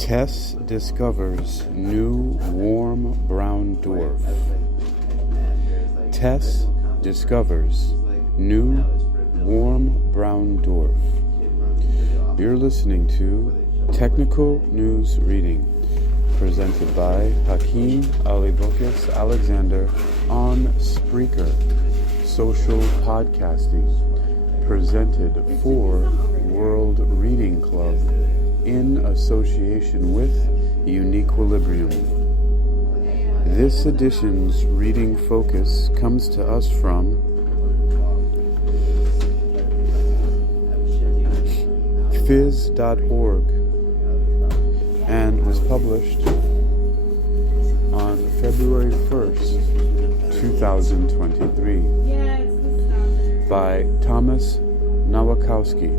TESS discovers new warm brown dwarf. TESS discovers new warm brown dwarf. You're listening to Technical News Reading, presented by Hakeem Alibokis Alexander on Spreaker, social podcasting, presented for World Reading Club in association with Uniquilibrium. This edition's reading focus comes to us from phys.org and was published on February 1st, 2023 by Thomas Nowakowski.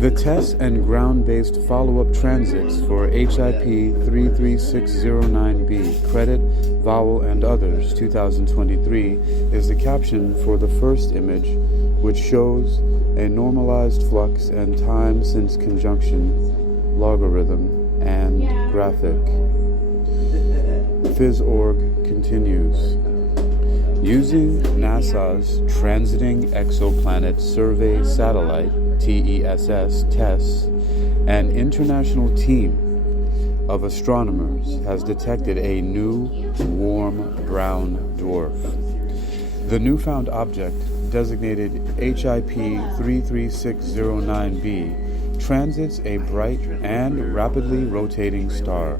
The TESS and ground-based follow-up transits for HIP 33609b, Credit, Vowel, and Others, 2023, is the caption for the first image, which shows a normalized flux and time since conjunction, logarithm, and graphic. Phys.org continues. Using NASA's Transiting Exoplanet Survey Satellite, TESS, TESS, an international team of astronomers has detected a new warm brown dwarf. The newfound object, designated HIP 33609b, transits a bright and rapidly rotating star.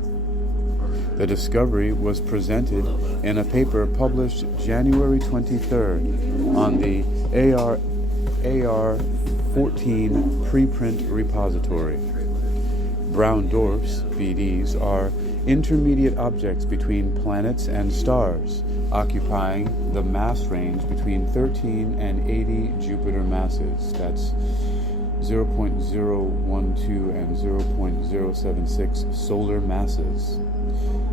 The discovery was presented in a paper published January 23rd on the AR14 preprint repository. Brown dwarfs, BDs, are intermediate objects between planets and stars, occupying the mass range between 13 and 80 Jupiter masses. That's 0.012 and 0.076 solar masses.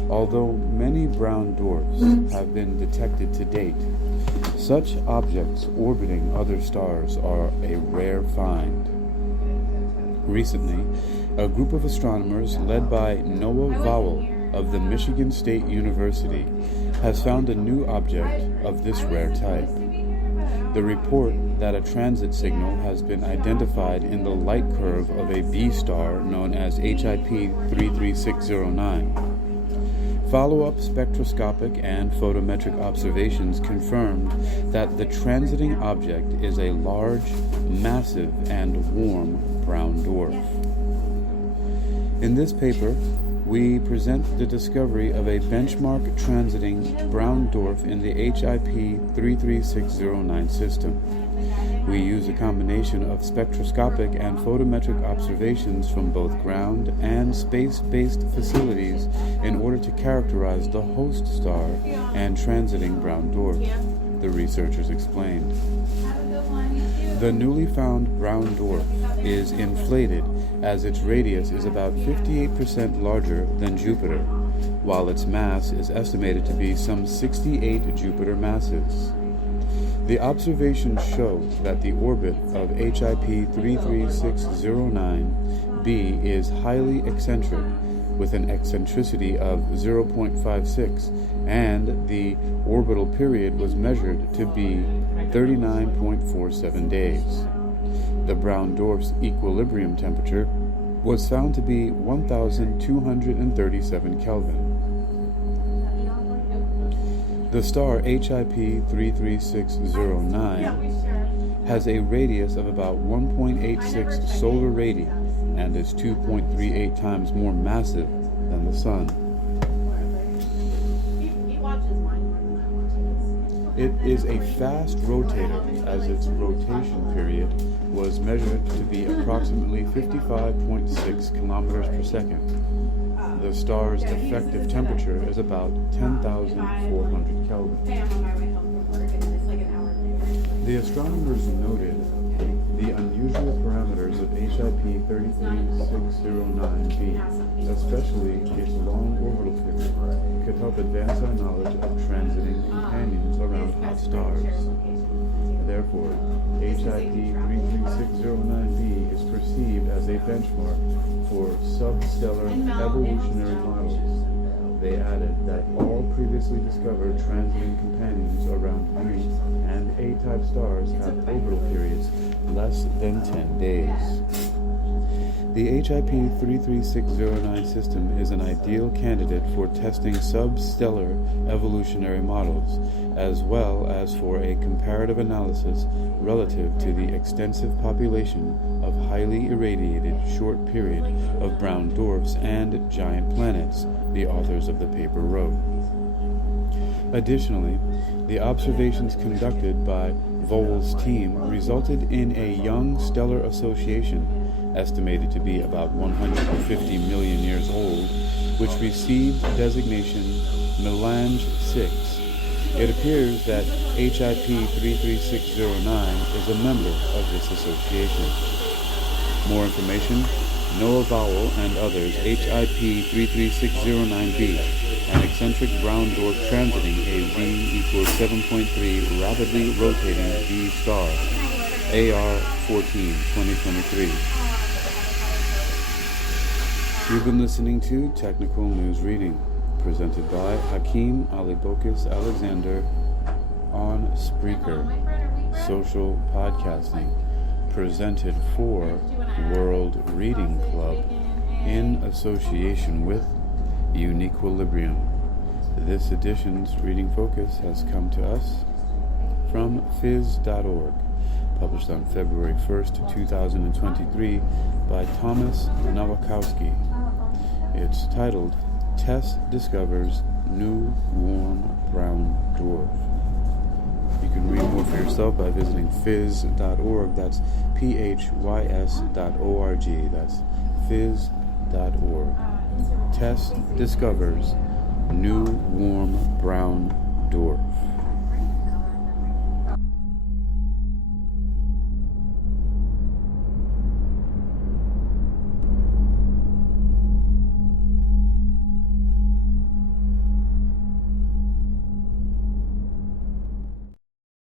Although many brown dwarfs have been detected to date, such objects orbiting other stars are a rare find. Recently, a group of astronomers led by Noah Vowell of the Michigan State University has found a new object of this rare type. The report that a transit signal has been identified in the light curve of a B star known as HIP 33609. Follow-up spectroscopic and photometric observations confirmed that the transiting object is a large, massive, and warm brown dwarf. In this paper, we present the discovery of a benchmark transiting brown dwarf in the HIP 33609 system. We use a combination of spectroscopic and photometric observations from both ground and space-based facilities in order to characterize the host star and transiting brown dwarf, the researchers explained. The newly found brown dwarf is inflated as its radius is about 58% larger than Jupiter, while its mass is estimated to be some 68 Jupiter masses. The observations show that the orbit of HIP 33609b is highly eccentric, with an eccentricity of 0.56, and the orbital period was measured to be 39.47 days. The brown dwarf's equilibrium temperature was found to be 1,237 Kelvin. The star HIP 33609 has a radius of about 1.86 solar radii and is 2.38 times more massive than the Sun. It is a fast rotator, as its rotation period was measured to be approximately 55.6 kilometers per second. The star's effective temperature is about 10,400 Kelvin. The astronomers noted the unusual parameters of HIP 33609b, especially its long orbital period, could help advance our knowledge of transiting companions around hot stars. Therefore, HIP 33609b is perceived as a benchmark for substellar evolutionary models. They added that all previously discovered transiting companions around B and A-type stars have orbital periods less than 10 days. The HIP 33609 system is an ideal candidate for testing substellar evolutionary models, as well as for a comparative analysis relative to the extensive population of highly irradiated short period of brown dwarfs and giant planets, the authors of the paper wrote. Additionally, the observations conducted by Voel's team resulted in a young stellar association, estimated to be about 150 million years old, which received designation Melange 6. It appears that HIP 33609 is a member of this association. More information: Noah Vowell and others, HIP 33609b, an eccentric brown dwarf transiting a V equals 7.3 rapidly rotating V star, AR 14, 2023. You've been listening to Technical News Reading, presented by Hakeem Alibokis Alexander on Spreaker, social podcasting, presented for World Reading Club in association with Uniquilibrium. This edition's reading focus has come to us from phys.org, published on February 1st, 2023 by Thomas Nowakowski. It's titled, TESS Discovers New Warm Brown Dwarf. You can read more for yourself by visiting phys.org. That's phys.org. That's phys.org. TESS discovers new warm brown dwarf.